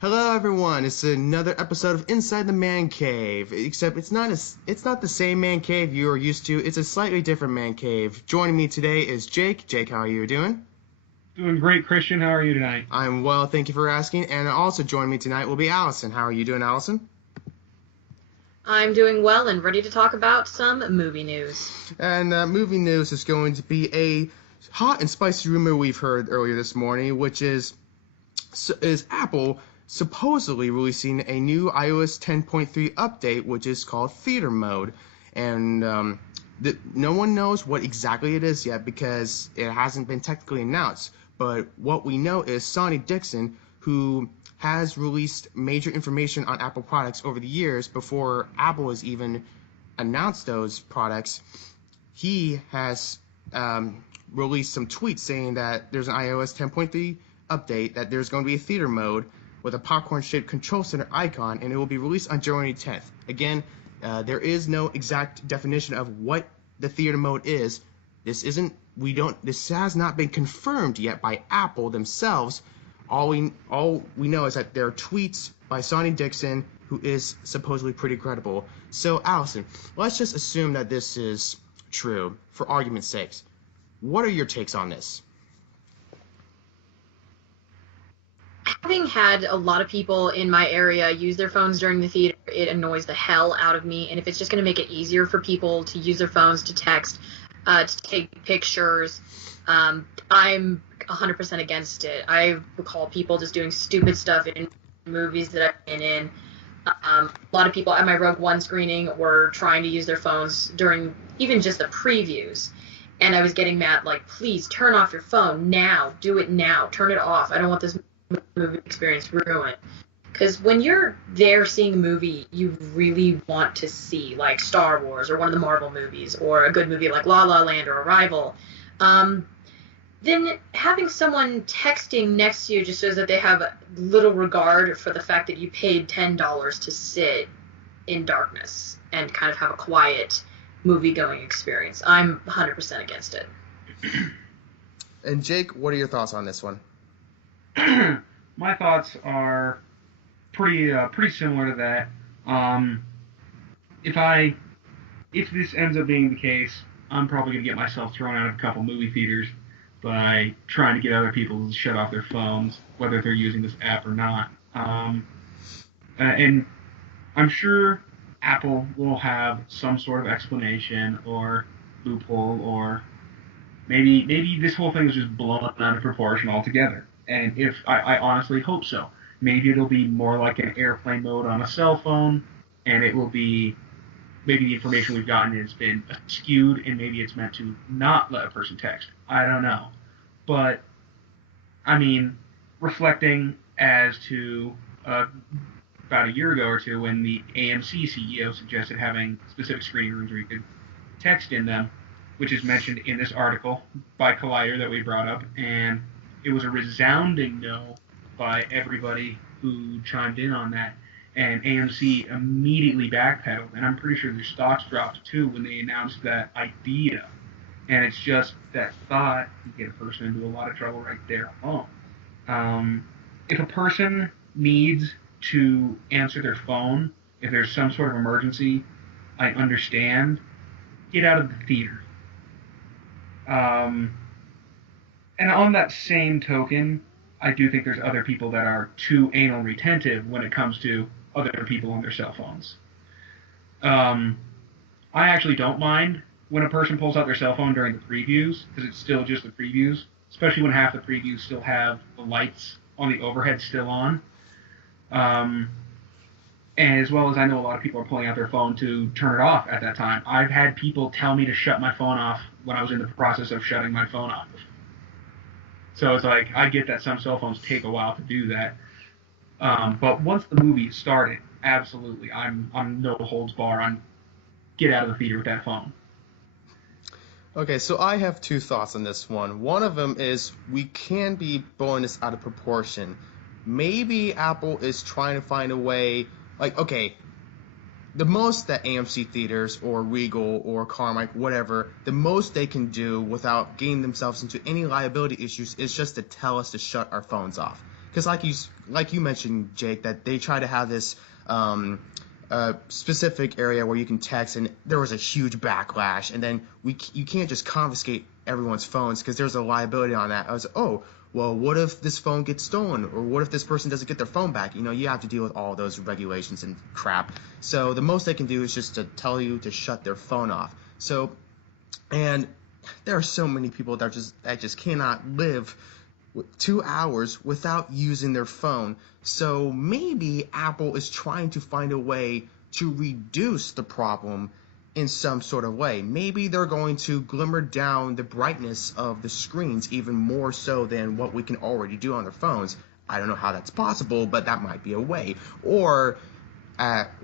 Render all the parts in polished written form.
Hello everyone, it's another episode of Inside the Man Cave, except it's not the same man cave you are used to, it's a slightly different man cave. Joining me today is Jake. Jake, how are you doing? Doing great, Christian. How are you tonight? I'm well, thank you for asking, and also joining me tonight will be Allison. How are you doing, Allison? I'm doing well and ready to talk about some movie news. And movie news is going to be a hot and spicy rumor we've heard earlier this morning, which is Apple supposedly releasing a new iOS 10.3 update, which is called Theater Mode. And no one knows what exactly it is yet because it hasn't been technically announced. But what we know is Sonny Dixon, who has released major information on Apple products over the years before Apple has even announced those products, he has released some tweets saying that there's an iOS 10.3 update, that there's going to be a theater mode with a popcorn-shaped control center icon, and it will be released on January 10th. Again, there is no exact definition of what the theater mode is. This has not been confirmed yet by Apple themselves. All we know is that there are tweets by Sonny Dixon, who is supposedly pretty credible. So, Allison, let's just assume that this is true, for argument's sake. What are your takes on this? Having had a lot of people in my area use their phones during the theater, it annoys the hell out of me. And if it's just going to make it easier for people to use their phones to text, to take pictures, I'm 100% against it. I recall people just doing stupid stuff in movies that I've been in. A lot of people at my Rogue One screening were trying to use their phones during even just the previews. And I was getting mad, like, please turn off your phone now. Do it now. Turn it off. I don't want this movie experience ruined. Because when you're there seeing a movie you really want to see, like Star Wars or one of the Marvel movies, or a good movie like La La Land or Arrival, then having someone texting next to you just shows that they have little regard for the fact that you paid $10 to sit in darkness and kind of have a quiet movie-going experience. I'm 100% against it. And Jake, what are your thoughts on this one? My thoughts are pretty similar to that. If this ends up being the case, I'm probably gonna get myself thrown out of a couple movie theaters by trying to get other people to shut off their phones, whether they're using this app or not. And I'm sure Apple will have some sort of explanation or loophole, or maybe this whole thing is just blown out of proportion altogether. And if I honestly hope so. Maybe it'll be more like an airplane mode on a cell phone, and it will be maybe the information we've gotten has been skewed, and maybe it's meant to not let a person text. I don't know. But, I mean, reflecting as to about a year ago or two when the AMC CEO suggested having specific screening rooms where you could text in them, which is mentioned in this article by Collider that we brought up, and it was a resounding no by everybody who chimed in on that. And AMC immediately backpedaled, and I'm pretty sure their stocks dropped too when they announced that idea. And it's just that thought can get a person into a lot of trouble right there alone. If a person needs to answer their phone, if there's some sort of emergency, I understand. Get out of the theater. And on that same token, I do think there's other people that are too anal retentive when it comes to other people on their cell phones. I actually don't mind when a person pulls out their cell phone during the previews, because it's still just the previews, especially when half the previews still have the lights on the overhead still on. And as well as I know a lot of people are pulling out their phone to turn it off at that time. I've had people tell me to shut my phone off when I was in the process of shutting my phone off. So it's like, I get that some cell phones take a while to do that. But once the movie started, absolutely, I'm no holds bar on get out of the theater with that phone. Okay, so I have two thoughts on this one. One of them is we can be blowing this out of proportion. Maybe Apple is trying to find a way, like, okay, the most that AMC theaters or Regal or Carmike, whatever, the most they can do without getting themselves into any liability issues is just to tell us to shut our phones off. because like you mentioned, Jake, that they try to have this specific area where you can text, and there was a huge backlash, and then you can't just confiscate everyone's phones because there's a liability on that. I was, oh, well, what if this phone gets stolen, or what if this person doesn't get their phone back? You have to deal with all those regulations and crap. So the most they can do is just to tell you to shut their phone off. So, and there are so many people that just cannot live 2 hours without using their phone. So maybe Apple is trying to find a way to reduce the problem in some sort of way. Maybe they're going to glimmer down the brightness of the screens even more so than what we can already do on their phones. I don't know how that's possible, but that might be a way. Or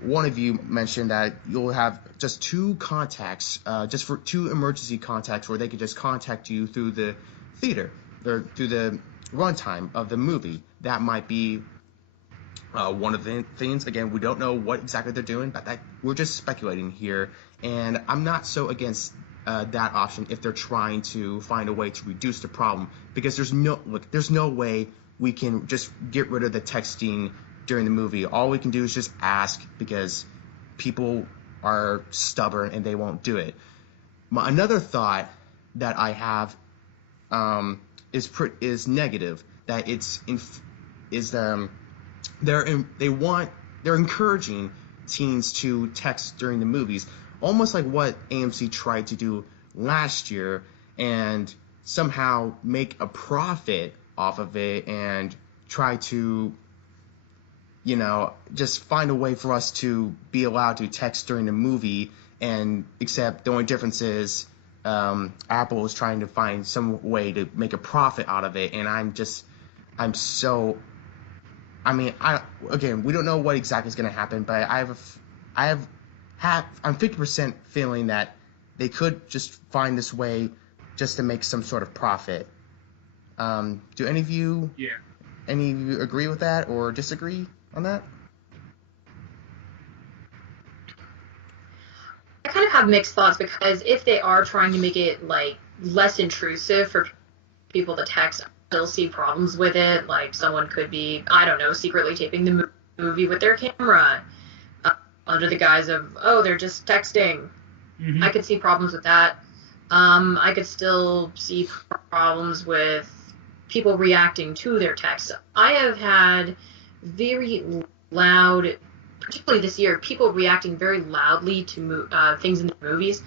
one of you mentioned that you'll have just 2 contacts, just for 2 emergency contacts where they could just contact you through the theater or through the runtime of the movie. That might be one of the things. Again, we don't know what exactly they're doing, but we're just speculating here. And I'm not so against that option if they're trying to find a way to reduce the problem, because there's no way we can just get rid of the texting during the movie. All we can do is just ask, because people are stubborn and they won't do it. Another thought that I have is negative. That they're encouraging teens to text during the movies, almost like what AMC tried to do last year, and somehow make a profit off of it and try to just find a way for us to be allowed to text during the movie. And except the only difference is Apple is trying to find some way to make a profit out of it. And again, we don't know what exactly is going to happen, but I'm 50% feeling that they could just find this way just to make some sort of profit. Do any of you agree with that or disagree on that? I kind of have mixed thoughts, because if they are trying to make it like less intrusive for people to text, I still see problems with it. Like someone could be, I don't know, secretly taping the movie with their camera under the guise of, oh, they're just texting. Mm-hmm. I could see problems with that. I could still see problems with people reacting to their texts. I have had very loud, particularly this year, people reacting very loudly to things in the movies,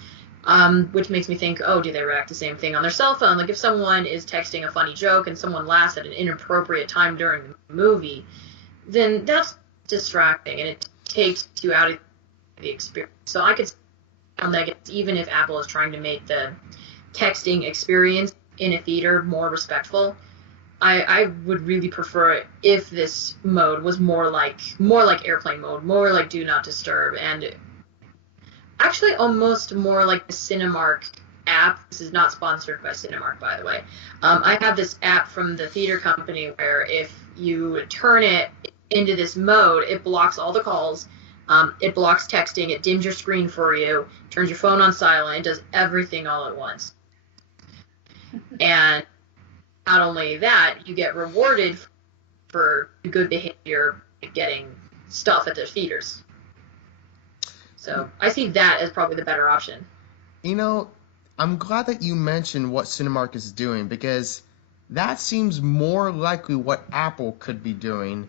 which makes me think, oh, do they react the same thing on their cell phone? Like if someone is texting a funny joke and someone laughs at an inappropriate time during the movie, then that's distracting and it takes you out of the experience. So I could sound negative even if Apple is trying to make the texting experience in a theater more respectful. I would really prefer it if this mode was more like airplane mode, more like do not disturb, and actually almost more like the Cinemark app. This is not sponsored by Cinemark, by the way. I have this app from the theater company where if you turn it into this mode, it blocks all the calls, it blocks texting, it dims your screen for you, turns your phone on silent, it does everything all at once. And not only that, you get rewarded for good behavior, getting stuff at their theaters. So I see that as probably the better option. I'm glad that you mentioned what Cinemark is doing, because that seems more likely what Apple could be doing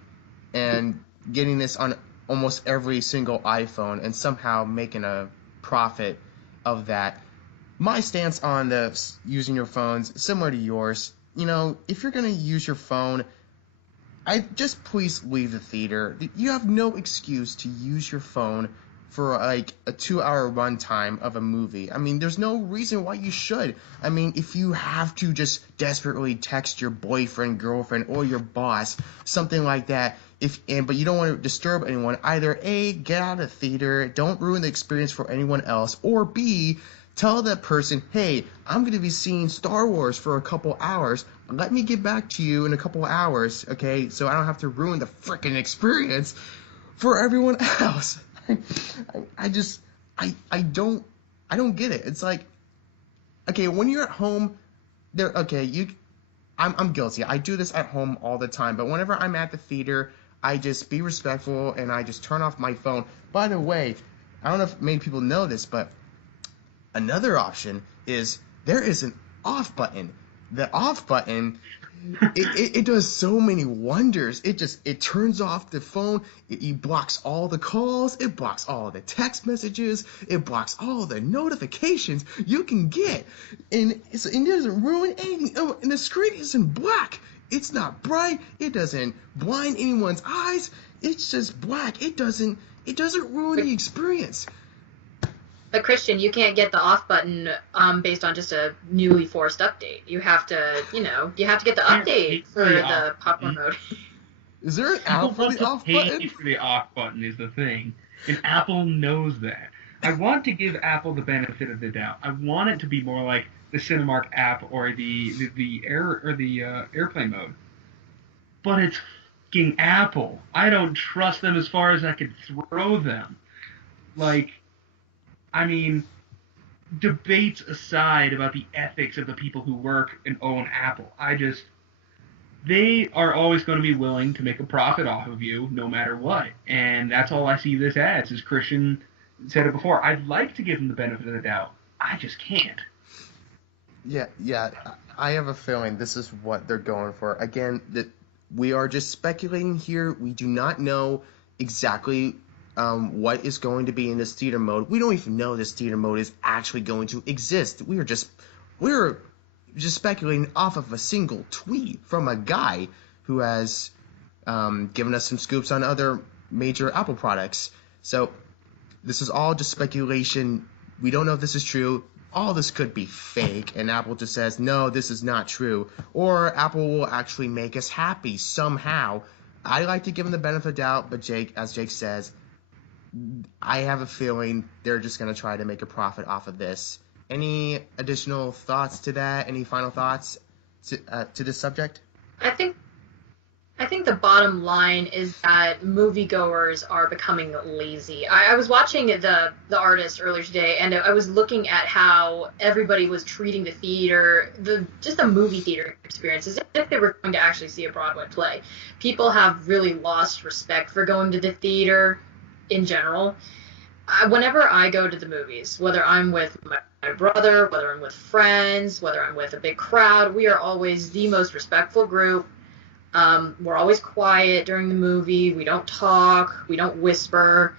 and getting this on almost every single iPhone and somehow making a profit of that. My stance on using your phones, similar to yours. If you're going to use your phone, just please leave the theater. You have no excuse to use your phone for like a 2-hour runtime of a movie. I mean, there's no reason why you should. I mean, if you have to just desperately text your boyfriend, girlfriend, or your boss, something like that, but you don't want to disturb anyone, either A, get out of the theater, don't ruin the experience for anyone else, or B, tell that person, hey, I'm going to be seeing Star Wars for a couple hours. Let me get back to you in a couple hours, okay? So I don't have to ruin the frickin' experience for everyone else. I don't get it. It's like, okay, when you're at home, I'm guilty. I do this at home all the time, but whenever I'm at the theater, I just be respectful and I just turn off my phone. By the way, I don't know if many people know this, but another option is there is an off button. The off button, it does so many wonders. It turns off the phone. It blocks all the calls. It blocks all the text messages. It blocks all the notifications you can get, and it doesn't ruin anything. Oh, and the screen isn't black. It's not bright. It doesn't blind anyone's eyes. It's just black. It doesn't ruin the experience. But Christian, you can't get the off button based on just a newly forced update. You have to, you have to get the update for the popcorn mode. Is there an app for the off button? Pay for the off button is the thing, and Apple knows that. I want to give Apple the benefit of the doubt. I want it to be more like the Cinemark app or the airplane mode. But it's fucking Apple. I don't trust them as far as I could throw them. I mean, debates aside about the ethics of the people who work and own Apple, they are always going to be willing to make a profit off of you no matter what. And that's all I see this as Christian said it before. I'd like to give them the benefit of the doubt. I just can't. Yeah. I have a feeling this is what they're going for. Again, that we are just speculating here. We do not know exactly what is going to be in this theater mode. We don't even know this theater mode is actually going to exist. We're just speculating off of a single tweet from a guy who has given us some scoops on other major Apple products. So this is all just speculation. We don't know if this is true. All this could be fake, and Apple just says, no, this is not true. Or Apple will actually make us happy somehow. I like to give them the benefit of the doubt, but as Jake says, I have a feeling they're just going to try to make a profit off of this. Any additional thoughts to that? Any final thoughts to this subject? I think the bottom line is that moviegoers are becoming lazy. I was watching the Artist earlier today, and I was looking at how everybody was treating the theater, just the movie theater experience, as if they were going to actually see a Broadway play. People have really lost respect for going to the theater in general. Whenever I go to the movies, whether I'm with my brother, whether I'm with friends, whether I'm with a big crowd, we are always the most respectful group. We're always quiet during the movie. We don't talk. We don't whisper.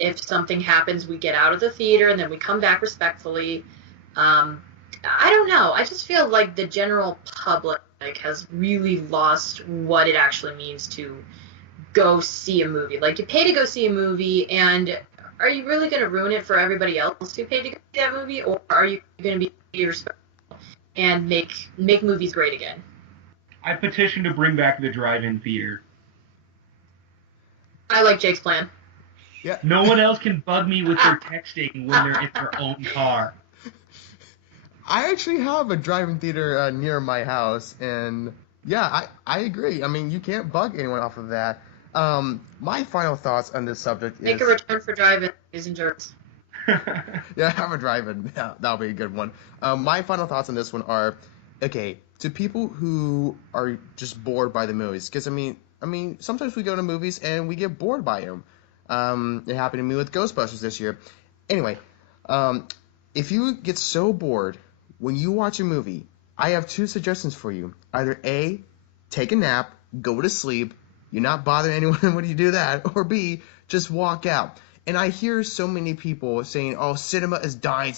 If something happens, we get out of the theater and then we come back respectfully. I don't know. I just feel like the general public has really lost what it actually means to go see a movie. Like, you pay to go see a movie, and are you really going to ruin it for everybody else who paid to go see that movie, or are you going to be respectful and make movies great again? I petition to bring back the drive-in theater. I like Jake's plan. Yeah. No one else can bug me with their texting when they're in their own car. I actually have a drive-in theater near my house, and yeah, I agree. I mean, you can't bug anyone off of that. My final thoughts on this subject is... Make a return for drive-in, ladies and jerks. Yeah, have a drive-in. Yeah, that'll be a good one. My final thoughts on this one are, okay, to people who are just bored by the movies, because I mean, sometimes we go to movies and we get bored by them. It happened to me with Ghostbusters this year. Anyway, if you get so bored when you watch a movie, I have two suggestions for you. Either A, take a nap, go to sleep, you're not bothering anyone when you do that, or B, just walk out. And I hear so many people saying, oh, cinema is dying.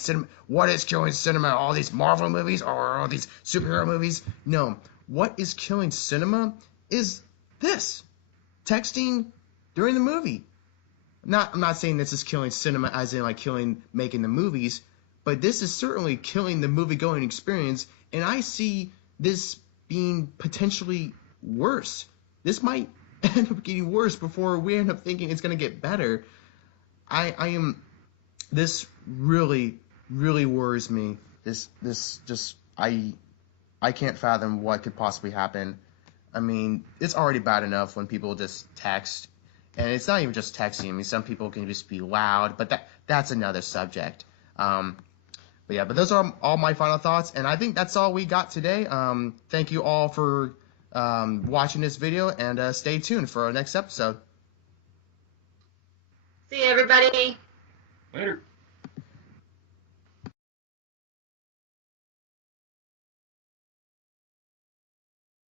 What is killing cinema? All these Marvel movies or all these superhero movies? No. What is killing cinema is this. Texting during the movie. I'm not saying this is killing cinema as in like making the movies, but this is certainly killing the movie-going experience, and I see this being potentially worse. This might end up getting worse before we end up thinking it's going to get better. This really, really worries me. I can't fathom what could possibly happen. I mean, it's already bad enough when people just text, and it's not even just texting. I mean, some people can just be loud, but that's another subject. But But those are all my final thoughts, and I think that's all we got today. Thank you all for watching this video, and stay tuned for our next episode. See you, everybody. Later.